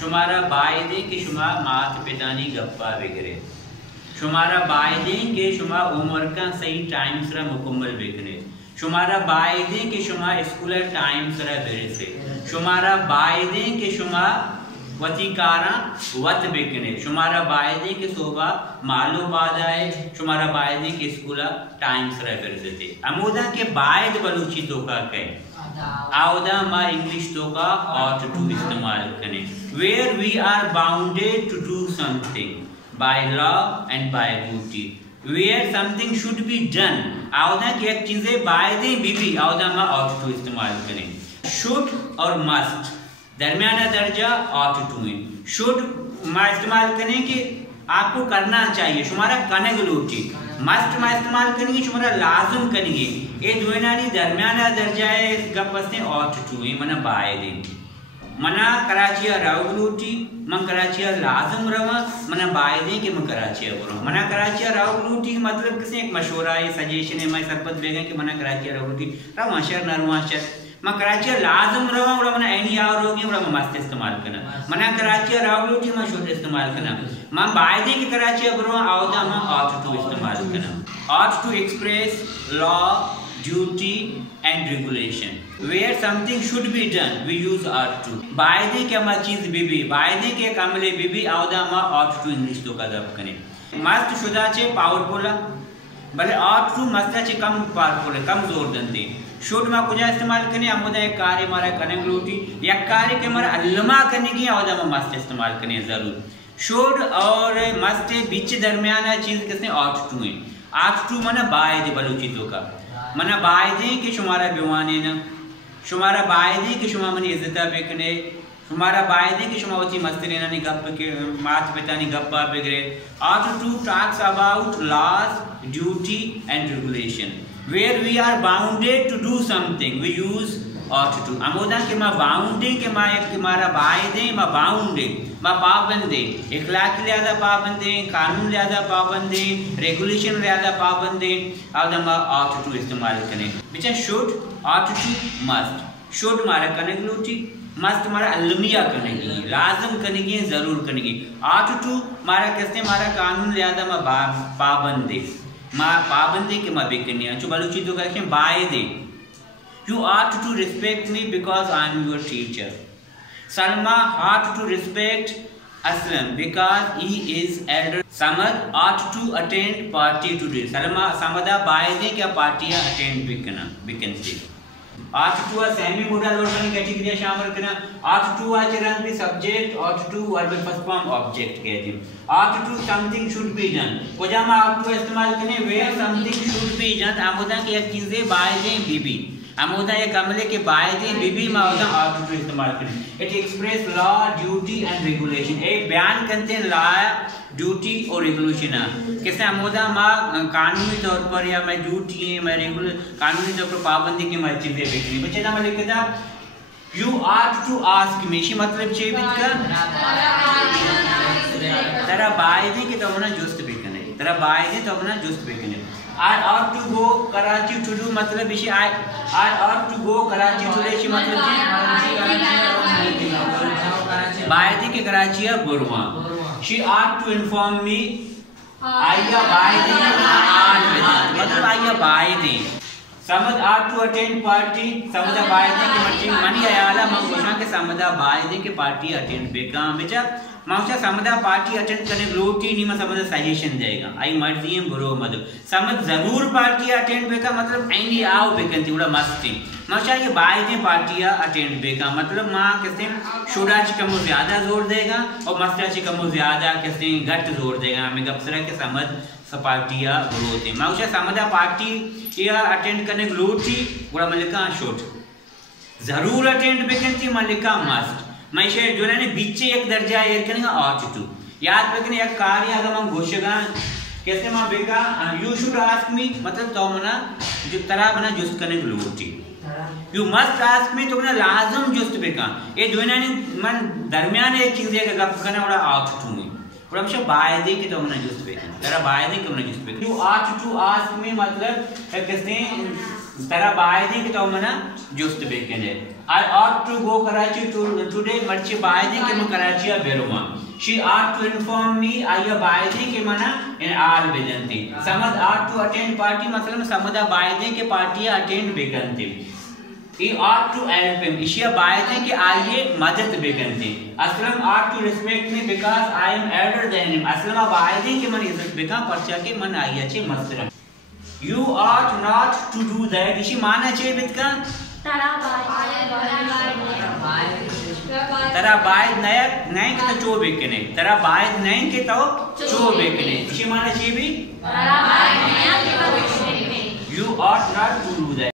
शुमारा बायदे के शुमा मात पितानी गप्पा वगैरह शुमारा बायदे के शुमा उम्र का सही टाइम सरा मुकम्मल बेकने शुमारा बायदे के शुमा स्कूल टाइम सरा बेरे से शुमारा बायदे के शुमा वतीकारा वत बेकने शुमारा बायदे के सोबा मालो बाद आए शुमारा बायदे के स्कूल टाइम सरा बेरे से अमोदा के बायद बलूची तो का कहे आवदा मा इंग्लिश तो का ought to इस्तेमाल करें where we are bounded to do something by law and by duty where something should be done Awada की एक चीजें बायदे बीबी आवदा मा ought to इस्तेमाल करें should और must दरमियाना दर्जा ought to में should मा इस्तेमाल करें कि आपको करना चाहिए शुमारा कनेगलूटी मस्ट में इस्तेमाल करेंगे शुमारा लाजम करेंगे ये दोनानी दरमियाना दर्जा है गपस्ते ought to है मना बायदे मना कराचिया रावगलूटी मन कराचिया लाजम रवा मना बायदे के मन कराचिया बरो मना कराचिया रावगलूटी मतलब किसी एक मशवरा है सजेशन है मैं सरपत बेगा कि मना कराचिया रावगलूटी राव माशर नरमाशर मैं कराचिया लाजम रवा उड़ा मना ऐनी यार होगी उड़ा मस्त इस्तेमाल करना मना कराचिया रावगलूटी मैं शुद्ध इस्तेमाल करना मैं बायदे की कराचिया बरो आवदा मैं ought to इस्तेमाल करना ought to express law duty and regulation where something should be done we use ought to बायदे के मा चीज बीबी बायदे के कामले बीबी आवदा मा ought to इंग्लिश तो कदब कने मस्त शुदा चे पावरफुल भले ought to मस्त चे कम पावरफुल कम जोर दंते शुड मा कुजा इस्तेमाल कने अमुदा एक कार्य मारा कनेगलूटी या कार्य के मारा अल्लमा करने की आवदा मा मस्त इस्तेमाल कने जरूर शुड और मस्त बीच दरमियाना चीज किसने ought to है ought to माना बायदे बलूची तो का मना बायदे के शुमारा बिवाने न शुमारा बायदे के शुमा मनी इज्जता बेकने शुमारा बायदे के शुमा वची मस्ती ने गप के मात पितानी गप्पा बेगरे ought to talks about laws duty and regulation where we are bounded to do something we use ought to Amoda के मा बाउंडे के मा एक मारा बायदे मा बाउंडे मा पाबंदे इखलाक लिहाजा पाबंदे कानून लिहाजा पाबंदे रेगुलेशन लिहाजा पाबंदे आवदा मा ought to इस्तेमाल करें बिचा should ought to must should मारा कनेगलूटी मस्त मारा अलमिया कनेगी लाजम कनेगी जरूर कनेगी ought to मारा किसने मारा कानून लिहाजा मा पाबंदे मा पाबंदे के मा बेकनिया जो बलूची तो कहते हैं बायदे You ought to respect me because I am your teacher. Salma ought to respect Aslam because he is elder. Samad ought to attend party today. Samada बायदे क्या पार्टियां attend बिकन से. ought to a semi modal और बनी category शामिल करना. ought to a चरण भी subject ought to verb first form object कहते हैं. ought to something should be done. कोजामा ought to इस्तेमाल करने where something should be done. Amoda की एक चीजें बायदे बीबी अमोदा ये कमले के बायदे बीबी माउदा ought to इस्तेमाल करें it express law duty and regulation एक बयान करते हैं लॉ ड्यूटी और रेगुलेशन किसने अमोदा माँ कानूनी तौर पर या मैं ड्यूटी है मैं रेगुलर कानूनी तौर पर पाबंदी की मैं चीजें देखनी बच्चे ना मैं लिखे था you ought to ask me she मतलब चेवित का तेरा बायदे के तो अपना जुस्त बेकने तेरा बायदे तो अपना जुस्त bakanae I ought to go Karachi to do मतलब इसी I ought to go Karachi today she मतलब बायदे के कराची है बुरवा she ought to inform me आया बायदे मतलब आया बायदे समझ ought to attend party समझा बायदे की मर्जी मनी आयाला मंगोशा के समझा बायदे के पार्टी अटेंड बेका बेचा माउसा समझा पार्टी अटेंड करने रोटी नहीं मैं समझा सजेशन देगा आई मर्जी है बुरो मत समझ जरूर पार्टी अटेंड बेका मतलब ऐनी आओ बेकन थी उड़ा मस्ती माउसा ये बायदे पार्टियां अटेंड बेका मतलब माँ किसने शुड़ा चिकमो ज्यादा जोर देगा और मस्ता चिकमो ज्यादा किसने घट जोर देगा हमें गपसरा के समझ सपार्टियां बुरो थे माउसा समझा पार्टी या अटेंड करने रोटी उड़ा मलिका शोट जरूर अटेंड बेकन थी मलिका मस्ट मैं शेर जो ने बीचे एक दर्जा एक करेंगे ought to याद रखने एक कार्य अगर हम घोषगा कैसे मां बेका you should ask me मतलब तो मना जो तरह बना जुस्त करने लोटी you must ask me तो ना लाजम जुस्त बेका ये जो ने मन दरमियान एक चीज है गप करना बड़ा ought to में बड़ा हमेशा बायदे के तो मना जुस्त बेका तेरा बायदे के मना जुस्त बेका you ought to ask me मतलब किसने तरा बायदे के तो मना जुस्त bakanae I ought to go Karachi today मर्ची बायदे के मैं Karachi बेरुमा she ought to inform me आया बायदे के मना इन आल बेजंती Samad ought to attend party मतलब समदा बायदे के पार्टी अटेंड बेकनती he ought to help him इशिया बायदे के आइए मदद बेकनती Aslam ought to respect me because I am elder than him Aslam बायदे के मन इज्जत बेका परचा के मन आइया चे मस्तरम You ought not to do that. इसी माना चाहिए बितका तरा बायद नया नहीं के तो चो बेकने तरा बायद नहीं के तो चो बेकने इसी माना चाहिए भी You ought not to do that.